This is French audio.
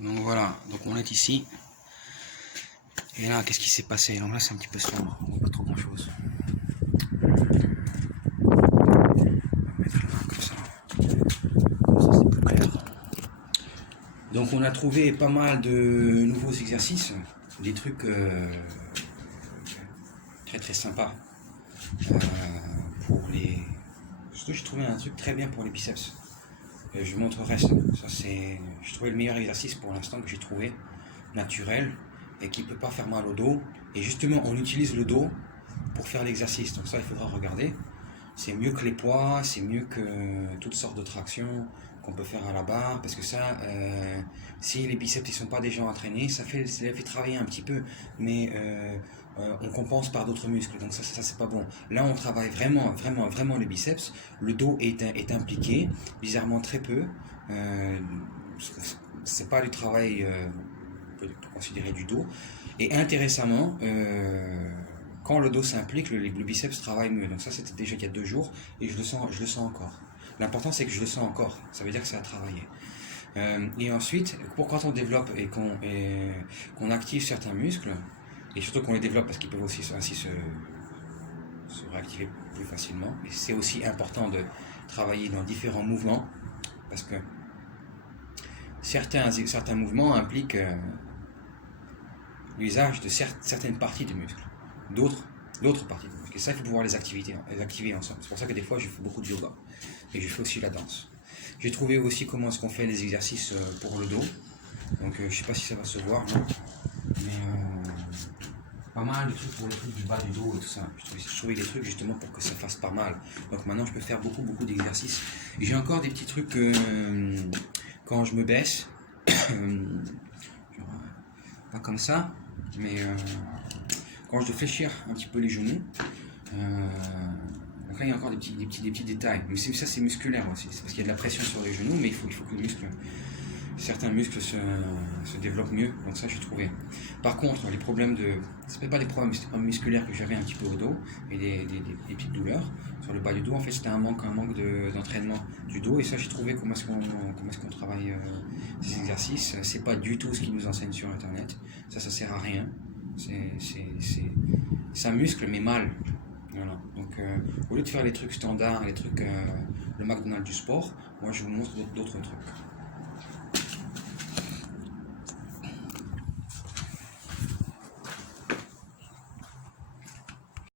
Donc voilà, donc on est ici. Et là, qu'est-ce qui s'est passé? Donc là, c'est un petit peu sombre, on voit pas trop grand chose. On va mettre là, comme ça c'est plus clair. Donc on a trouvé pas mal de nouveaux exercices, des trucs très très sympas pour les. Surtout j'ai trouvé un truc très bien pour les biceps. Je vous montrerai ça. Ça c'est, j'ai trouvé le meilleur exercice pour l'instant que j'ai trouvé, naturel et qui ne peut pas faire mal au dos. Et justement, on utilise le dos pour faire l'exercice. Donc ça, il faudra regarder. C'est mieux que les poids, c'est mieux que toutes sortes de tractions qu'on peut faire à la barre, parce que ça, si les biceps ne sont pas déjà entraînés, ça fait travailler un petit peu, mais on compense par d'autres muscles, donc ça c'est pas bon. Là, on travaille vraiment les biceps. Le dos est impliqué, bizarrement très peu. C'est pas du travail on peut considérer du dos. Et intéressamment, quand le dos s'implique, le biceps travaille mieux. Donc ça, c'était déjà il y a 2 jours, et je le sens encore. L'important, c'est que je le sens encore. Ça veut dire que ça a travaillé. Et ensuite, quand on développe et qu'on active certains muscles, et surtout qu'on les développe parce qu'ils peuvent aussi ainsi se réactiver plus facilement, et c'est aussi important de travailler dans différents mouvements, parce que certains mouvements impliquent l'usage de certaines parties du muscle, d'autres parties du muscle. Et ça, il faut pouvoir les activer ensemble. C'est pour ça que des fois, je fais beaucoup de yoga. Et je fais aussi la danse. J'ai trouvé aussi comment est-ce qu'on fait les exercices pour le dos. Donc, je ne sais pas si ça va se voir, non, mais pas mal de trucs pour les trucs du bas du dos et tout ça. Je trouvais des trucs justement pour que ça fasse pas mal. Donc maintenant, je peux faire beaucoup d'exercices. Et j'ai encore des petits trucs quand je me baisse. Pas comme ça, mais quand je dois fléchir un petit peu les genoux, donc là il y a encore des petits détails, mais ça c'est musculaire aussi, c'est parce qu'il y a de la pression sur les genoux, mais il faut que certains muscles se développent mieux, donc ça j'ai trouvé. Par contre, les problèmes c'est pas des problèmes musculaires que j'avais un petit peu au dos, et des petites douleurs sur le bas du dos, en fait c'était un manque d'entraînement du dos, et ça j'ai trouvé comment est-ce qu'on travaille ces exercices. C'est pas du tout ce qu'ils nous enseignent sur internet, ça sert à rien, ça muscle mais mal. Voilà. Donc au lieu de faire les trucs standards, les trucs le McDonald's du sport, moi je vous montre d'autres trucs.